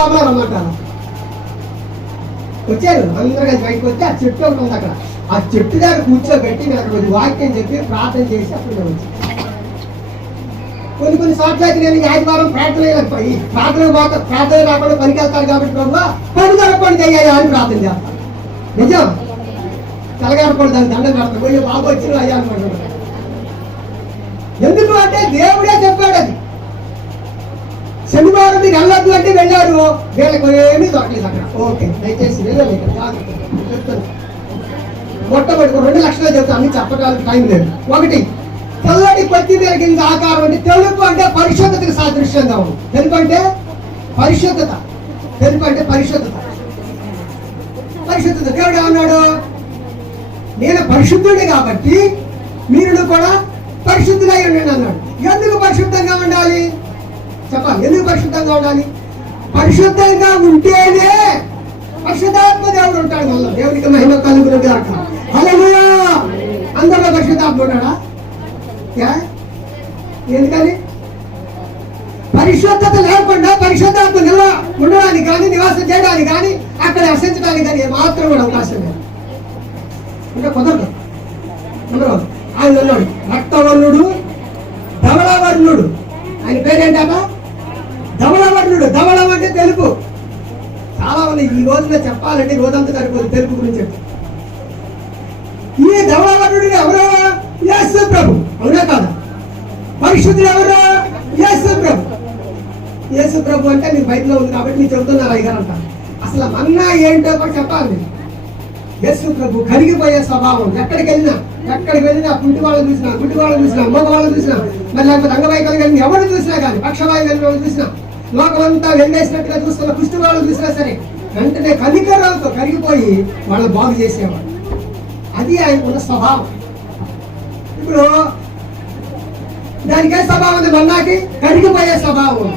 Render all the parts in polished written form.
లోపల రమ్మంటాను. వచ్చారు అందరూ కలిసి బయటకు వచ్చి ఆ చెట్టు ఒకటి ఉంది అక్కడ, ఆ చెట్టు దగ్గర కూర్చోబెట్టి నేను అక్కడ కొద్ది వాక్యం చెప్పి ప్రార్థన చేసి అప్పుడు నేను వచ్చి కొన్ని చోట్ల అయితే నేను ఆదివారం ప్రార్థన రాకుండా పనికి వెళ్తాను కాబట్టి ప్రభు పని జరగకుండా చెయ్యాలి అని ప్రార్థన చేస్తాను. నిజం తెలగారపడి దాన్ని దండం పెడతాను. పోయి బాబు వచ్చిన అయ్యా అనుకుంటున్నాను. ఎందుకు అంటే దేవుడే చెప్పాడు. అది శనివారం మీకు వెళ్ళొద్దు అంటే వెళ్ళారు, వీళ్ళకి ఏమీ దొరకలేదు అక్కడ. ఓకే దయచేసి వెళ్ళాలి చెప్తాను. మొట్టమొదటి 2 లక్షలు చెప్తాను, అన్ని చెప్పడానికి టైం లేదు. ఒకటి, తెల్లటి పత్తి పెరిగింది ఆకారం అంటే తెలుపు అంటే పరిశుద్ధతకి సాదృశ్యంగా ఉంది. తెలుపు అంటే పరిశుద్ధత, తెలుపు అంటే పరిశుద్ధత. పరిశుద్ధత దేవుడు ఏమన్నాడు? నేను పరిశుద్ధుడే కాబట్టి మీరు కూడా పరిశుద్ధులై ఉండండి అన్నాడు. ఎందుకు పరిశుద్ధంగా ఉండాలి చెప్పాలి. ఎందుకు పరిశుద్ధంగా ఉండాలి? పరిశుద్ధంగా ఉంటేనే పరిశుద్ధాత్మ దేవుడు ఉంటాడు. మళ్ళీ దేవునికి మహిమ కలుగును గాక. హల్లెలూయా. అందరిలో పరిశుద్ధాత్మ ఉంటాడా? ఎందుకని? పరిశుద్ధత లేకుండా పరిశుద్ధాత్మ నిల్వ ఉండడానికి కానీ నివాసం చేయడానికి కానీ అక్కడ అర్శించడానికి కానీ ఏమాత్రం కూడా అవకాశం లేదు. అంటే కుదరదు. ఆయన ఉన్నాడు రక్తవర్ణుడు, ధవళవర్ణుడు. ఆయన పేరేంటా? ధవళవర్ణుడు. ధవళం అంటే తెలుపు. చాలా మంది ఈ రోజులో చెప్పాలంటే రోజంతా సరిపోదు తెలుపు గురించి. ఈ ధవళవర్ణుడు ఎవరో? యేసు ప్రభు. అవునా కాదా? పరిశుద్ధుడు ఎవరో? యేసు ప్రభు. యేసు ప్రభు అంటే నీకు బయటలో ఉంది కాబట్టి మీరు చెబుతున్నారు అయ్యారు అంటారు. అసలు మన్నా ఏంటో కూడా చెప్పాలి. యేసు ప్రభు కరిగిపోయే స్వభావం. ఎక్కడికి వెళ్ళినా కుంటి వాళ్ళని చూసినా మగ వాళ్ళని చూసినా మరి లేకపోతే అంగవైకల్యం కలిగిన ఎవరు చూసినా కానీ పక్షవాయు కలిగిన వాళ్ళు చూసినా లోకమంతా వెళ్ళేసినట్టుగా చూస్తున్న కుష్టి వాళ్ళు చూసినా సరే వెంటనే కనికరాలతో కరిగిపోయి వాళ్ళని బాగు చేసేవాడు. అది ఆయనకున్న స్వభావం. ఇప్పుడు దానికే స్వభావం ఉంది. మన్నాకి కరిగిపోయే స్వభావం.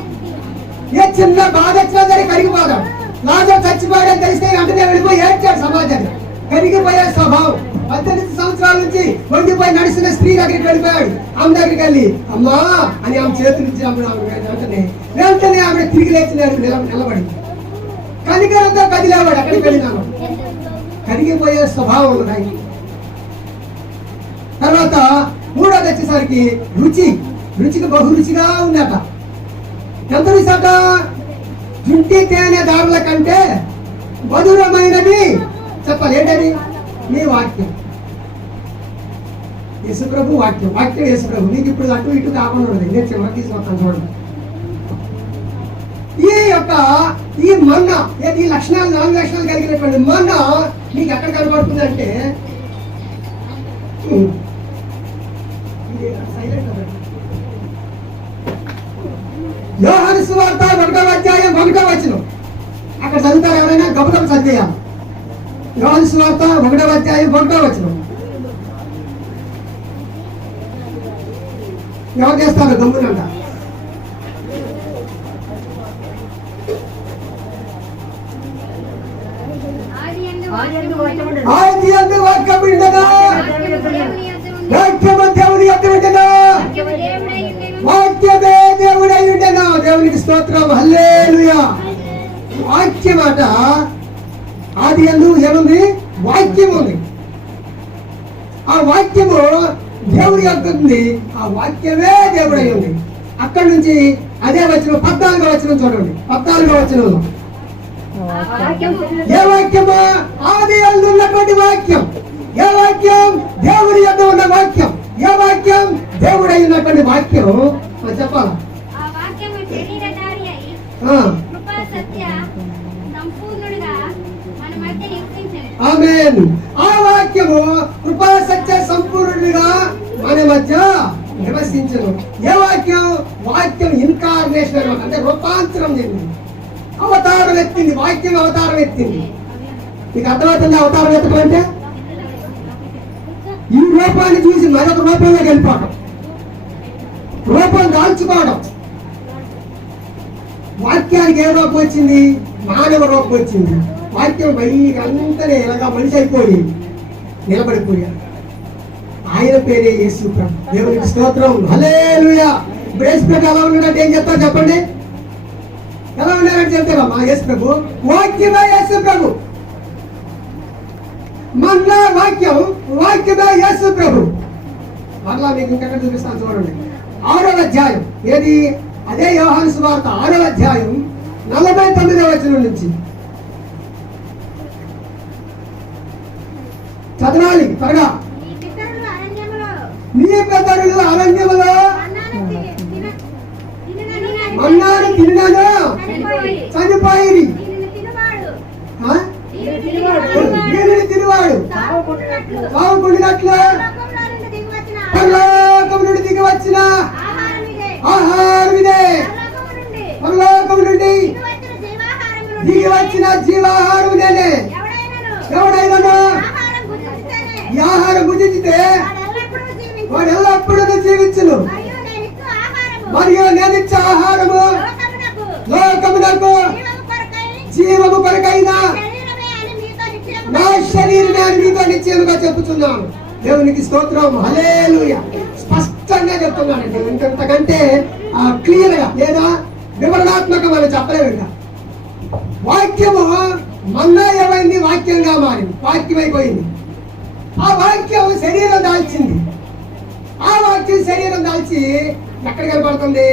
ఏ చిన్న బాధ వచ్చినా సరే కరిగిపోతాడు. లాజరు చచ్చిపోయాడని తెలిస్తే వెంటనే వెళ్ళిపోయి ఏడ్చాడు సమాజాన్ని. కరిగిపోయే స్వభావం. 18 సంవత్సరాల నుంచి వండిపోయి నడిచిన స్త్రీ దగ్గరికి వెళ్ళిపోయాడు. ఆమె దగ్గరికి వెళ్ళి అమ్మా అని ఆమె చేతులు ఇచ్చినప్పుడు వెంటనే ఆమె తిరిగి లేచి నిలబడి కనికరంతో కదిలేవాడు. అక్కడికి వెళ్ళినాను. కరిగిపోయే స్వభావం ఉన్నాయి. తర్వాత మూడోది వచ్చేసరికి రుచికి బహు రుచిగా ఉందట. ఎంత రుచట? జుంటి తేనె దారుల కంటే మధురమైనది చెప్పాలి. ఏంటది? నీ వాక్యం. యేసుప్రభు వాక్యం యేసుప్రభు. నీకు ఇప్పుడు అటు ఇటు కాకుండా ఉండదు. నేను చివరికి తీసుకొస్తాను చూడండి. ఈ మన్నా ఈ లక్షణాలు 4 లక్షణాలు కలిగినటువంటి మన్నా నీకు ఎక్కడ కనబడుతుందంటే యోహాను సువార్త 1వ అధ్యాయం 1వ వచనం. అక్కడ చదువుతారు ఎవరైనా? గబగబ చదివేయాలి. యోహాను సువార్త 1వ అధ్యాయం 1వ వచనం. ఎవరు చేస్తారు? గమ్మునంట. ఆది యందు వాక్యము ఉండెను, వాక్యము దేవుని యొద్ద ఉండెను, వాక్యమే దేవుడై ఉండెను. దేవునికి స్తోత్రం. హల్లెలూయా. వాక్యం అట. ఆది యందు ఏముంది? వాక్యం ఉంది. ఆ వాక్యము దేవుడి యొక్క ఉంది. ఆ వాక్యమే దేవుడై ఉంది. అక్కడి నుంచి అదే వచనం 14వ వచనం చూడండి. 14వ వచనంలో ఏ వాక్యము? ఆది యందు ఉన్నటువంటి వాక్యం. ఏ వాక్యం? దేవుడి యొక్క ఉన్న వాక్యం. ఏ వాక్యం? దేవుడై ఉన్నటువంటి వాక్యం. చెప్పాలా? ఆమేన్. ఆ వాక్యము కృపా సత్య సంపూర్ణుడిగా మన మధ్య నివసించను. ఏ వాక్యం? వాక్యం ఇన్కార్నేషన్ అంటే రూపాంతరం చెందింది, అవతారం ఎత్తింది. వాక్యం అవతారం ఎత్తింది. మీకు అర్థమవుతుంది అవతారం ఎత్తడం అంటే? ఈ రూపాన్ని చూసి మరొక రూపంలోకి వెళ్ళిపోవడం, రూపం దాల్చుకోవడం. వాక్యానికి ఏ రూపం వచ్చింది? మానవ రూపం వచ్చింది. వాక్యం బయటంతనే ఇలాగా మనిషి అయిపోయి నిలబడిపోయాడు. ఆయన పేరే యేసు ప్రభు. దేవునికి స్తోత్రం. హల్లెలూయా. బ్రేస్పెట్ ఎలా ఉన్నాడంటే ఏం చెప్తారు చెప్పండి? ఎలా ఉన్నారంటే చెప్తే మా యేసు ప్రభు వాక్యమే యేసు ప్రభు. మన్నా వాక్యం, వాక్యమే యేసు ప్రభు. మరలా మీకు ఇంకెక్కడ చూపిస్తాను చూడండి. 6వ అధ్యాయం ఏది? అదే యోహాను సువార్త 6వ అధ్యాయం 49వ వచనం నుంచి చదవాలి త్వరగా. మీ పితరులు అరణ్యములో మన్నాను తిన్నాను చనిపోయి దీనిని తినివాడు బాగుండినట్లు పరలోకము నుండి దిగి వచ్చిన ఆహారం ఇదే. పరలోకము నుండి దిగి వచ్చిన జీవాహారం నేనే. ఎవడైనా ఈ ఆహారం భుజించితే వాడు ఎల్లప్పుడూ జీవించును. మరియు నేను ఇచ్చే ఆహారము లోకమునకు జీవము కొరకైన నా శరీరమే అని మీతో నిశ్చయముగా చెప్పుతున్నాను. దేవునికి స్తోత్రం, హల్లెలూయా. స్పష్టంగా చెప్తున్నానండి. ఇంకంతకంటే క్లియర్ గా లేదా వివరణాత్మకం అని చెప్పలేము. ఇంకా వాక్యము మన్నా ఏమైంది? వాక్యంగా మారింది, వాక్యం అయిపోయింది. ఆ వాక్యం శరీరం దాల్చింది. ఆ వాక్యం శరీరం దాల్చి ఎక్కడ కనపడుతుంది?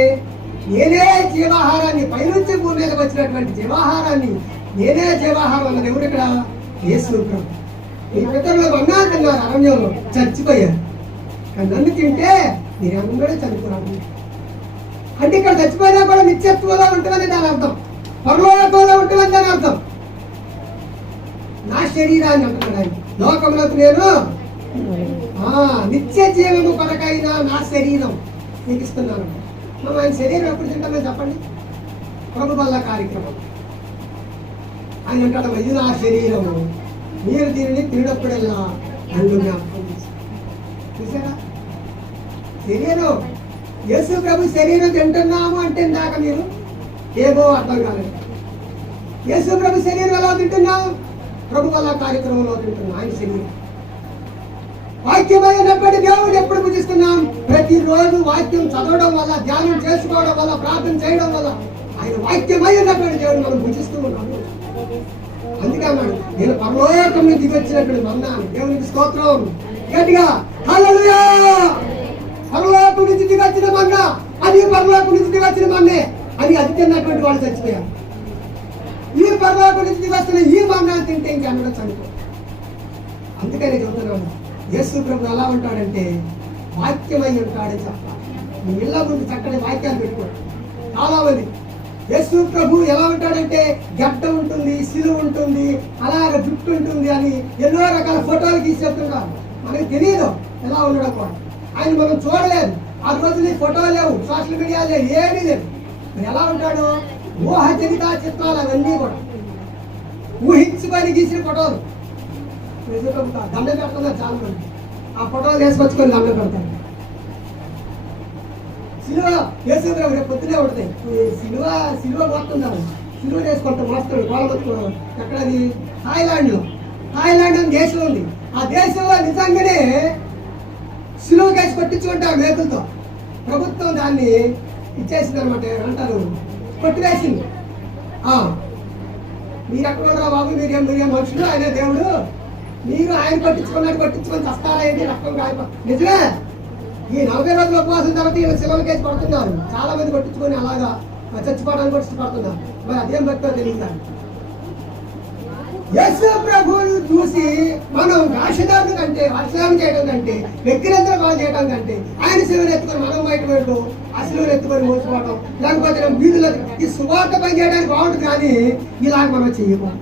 నేనే జీవాహారాన్ని, పైనుంచి భూమి మీదకి వచ్చినటువంటి జీవాహారాన్ని, నేనే జీవాహారం అన్నది ఎవరు ఇక్కడ? యేసు ప్రభు. ఈ పితరులు మన్నా తిన్నారు, అరణ్యంలో చచ్చిపోయారు. కానీ నన్ను తింటే మీరందరూ చనిపోరాడు. అంటే ఇక్కడ చచ్చిపోయినా కూడా నిత్యత్వంలో ఉంటుందని దాని అర్థం, పరలోకంలో ఉంటుందని దాని అర్థం. నా శరీరాన్ని అంటున్నాడు ఆయన. లోకంలోకి నేను నిత్య జీవము కొరకైన నా శరీరం మీకు ఇస్తున్నాను. మనం ఆయన శరీరం ఎప్పుడు తింటామో చెప్పండి? ప్రభు వల్ల కార్యక్రమం. ఆయన అంటాడు, ఇది నా శరీరము, మీరు దీనిని తినప్పుడల్లా నన్ను జ్ఞాపకం చూసారా? శరీరం, యేసు ప్రభు శరీరం తింటున్నాము అంటే ఇందాక మీరు ఏమో అర్థం కాలేదు. యేసు ప్రభు శరీరం ఎలా తింటున్నాం? ప్రభు వల్ల కార్యక్రమంలో తింటున్నాం ఆయన శరీరం. వాక్యమైనప్పటి దేవుడు ఎప్పుడు పూజిస్తున్నాం? ప్రతిరోజు వాక్యం చదవడం వల్ల, ధ్యానం చేసుకోవడం వల్ల, ప్రార్థన చేయడం వల్ల ఆయన వాక్యమైనటువంటి దేవుడు మనం పూజిస్తూ ఉన్నాము. అందుకే అన్నాడు, నేను పరలోకం నుంచి దిగి వచ్చినప్పుడు మన్నాను. దేవునికి స్తోత్రం గట్టిగా హల్లెలూయా. పరలోకం నుంచి దిగి వచ్చిన మన్నా, అది పరలోకం నుంచి దిగి వచ్చిన మన్నే అని అది తిన్నటువంటి వాళ్ళు చచ్చిపోయారు. ఈ పరలోకం నుంచి దిగి వస్తున్న ఈ మన్నాను తింటే ఇంకెన్నడూ చనిపో. అందుకని చెబుతున్నాను, యేసు ప్రభు ఎలా ఉంటాడంటే వాక్యమై ఉంటాడని చెప్పాలి. మీ ఇళ్ళ ముందు చక్కటి వాక్యాలు పెట్టుకోండి. చాలా మంది యేసు ప్రభు ఎలా ఉంటాడంటే గడ్డ ఉంటుంది, సిలువ ఉంటుంది, అలాగే జుట్టు ఉంటుంది అని ఎన్నో రకాల ఫోటోలు తీసి చెప్తున్నారు. మనకి తెలియదు ఎలా ఉండడం కూడా. ఆయన మనం చూడలేదు. ఆ రోజులు ఫోటోలు లేవు, సోషల్ మీడియా లేవు, ఏమీ లేదు. ఎలా ఉంటాడు? ఊహ జనిత చిత్రాలు అవన్నీ కూడా ఊహించుకొని గీసిన ఫోటోలు. దండ పెడుతున్నారు చాలా మంది. ఆ ఫోటోలు వేసుకొచ్చుకొని దండ పెడతారు. సిలువ యేసు ప్రభు రేపు పొద్దునే ఉంటుంది. సిలువ మోస్తున్నారు, సిలువ వేసుకుంటాం, మోస్తాడు, గోడ మొత్తుకోవడం. ఎక్కడది? థాయిలాండ్ అని దేశం ఉంది. ఆ దేశంలో నిజంగానే సిలువ కేసి కొట్టించుకుంటారు మేకులతో. ప్రభుత్వం దాన్ని ఇచ్చేసింది అనమాట, అంటారు కొట్టివేసింది. మీరు ఎక్కడ ఉండరా బాబు, మీరేం మనుషులు, ఆయన దేవుడు, మీరు ఆయన కొట్టించుకొని చస్తారా ఏంటి? రక్తం కాయపో. నిజమే, ఈ 40 రోజుల ఉపవాసం తర్వాత ఈయన శిలువల కేసు పడుతున్నారు. చాలా మంది కొట్టించుకొని అలాగా చచ్చిపోవడానికి కూడా ఇష్టపడుతున్నారు. మరి అదేం భక్తో తెలియదు. యేసు ప్రభువును చూసి మనం రాషధారణ కంటే, వర్షాలు చేయడం కంటే, వ్యక్తిరంతా బాగా చేయడం కంటే, ఆయన శిలువను ఎత్తుకొని మనం బయట పెట్టు, ఆ శిలువను ఎత్తుకొని మోసుకోవడం, లేకపోతే వీధులు ఈ సువార్త పని చేయడానికి బాగుంటుంది. కానీ ఇలాగ మనం చెయ్యకూడదు.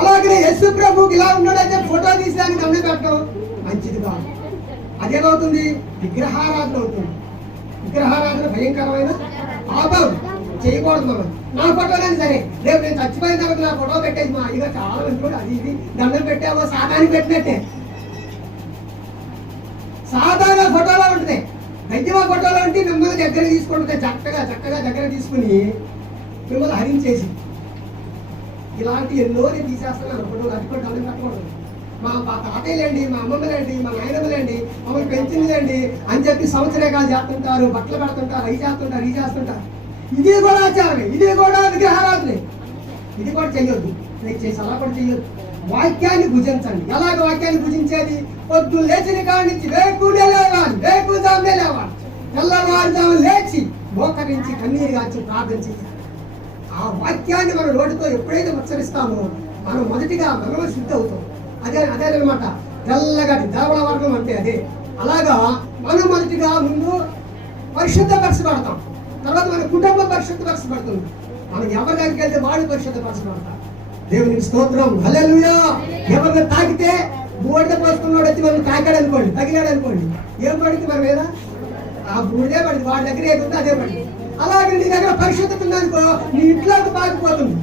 అలాగే యేసు ప్రభుకి ఇలా ఉన్నాడైతే ఫోటో తీసేదానికి దండ పెట్టడం మంచిది కాదు. అదేమవుతుంది? విగ్రహారాధన అవుతుంది. విగ్రహారాధన భయంకరమైన పాపం, చేయకూడదు. మనం నా ఫోటోలైనా సరే, రేపు నేను చచ్చిపోయిన తర్వాత నా ఫోటో పెట్టేది మా అయ్యగా చాలా మంది కూడా అది ఇది దండం పెట్టావో సాధానికి పెట్టినట్టే. సాధారణ ఫోటోలో ఉంటుంది, దైవ ఫోటోలో ఉంటే మిమ్మల్ని దగ్గర తీసుకుంటుంది. చక్కగా దగ్గర తీసుకుని మిమ్మల్ని హరించేసి ఇలాంటి ఎన్నోనే తీసేస్తున్నాను ఫోటోలు. అది కూడా దండం పెట్టకూడదు. మా తాతయ్యలేండి, మా అమ్మమ్మలేండి, మా నాయనమ్మలేండి, మమ్మల్ని పెంచిందిలేండి అని చెప్పి సంవత్సరాలు చేస్తుంటారు, బట్టలు పెడుతుంటారు, అవి చేస్తుంటారు. ఇది కూడా ఆచారమే, ఇది కూడా విగ్రహారాధనే, ఇది కూడా చెయ్యొద్దు. చేసి అలా కూడా చెయ్యొద్దు. వాక్యాన్ని భుజించండి. ఎలాగ వాక్యాన్ని భుజించేది? పొద్దున్న లేచిన కాడి నుంచి వేకునే లేవాలి, వేకుదామే లేవాలి, తెల్లవారుజాము లేచి మోకరించి కన్నీరు కాచి ప్రార్థన చేయాలి. ఆ వాక్యాన్ని మన నోటితో ఎప్పుడైతే ఉచ్చరిస్తామో మనం మొదటిగా మనలో శుద్ధి అవుతాం. అదేనమాట తెల్లగటి దేవల వర్గం అంటే అదే. అలాగా మనం మొదటిగా ముందు పరిశుద్ధపరచబడతాం, తర్వాత మన కుటుంబం పరిశుద్ధపరచబడుతుంది. మనం ఎవరి దగ్గరికి వెళ్తే వాడు పరిశుద్ధపరచబడతాం. దేవునికి స్తోత్రం, హల్లెలూయా. ఎవరిని తాకితే బూడిద పోసుకున్నాడు వచ్చి మనం తాకాడు అనుకోండి, తగిలాడు అనుకోండి, ఏం పడింది మన మీద? ఆ బూడిదే పడింది. వాడి దగ్గర ఏది ఉంటే అదే పడింది. అలాగే నీ దగ్గర పరిశుద్ధత ఉందనుకో, నీ ఇంట్లోకి పాకిపోతుంది.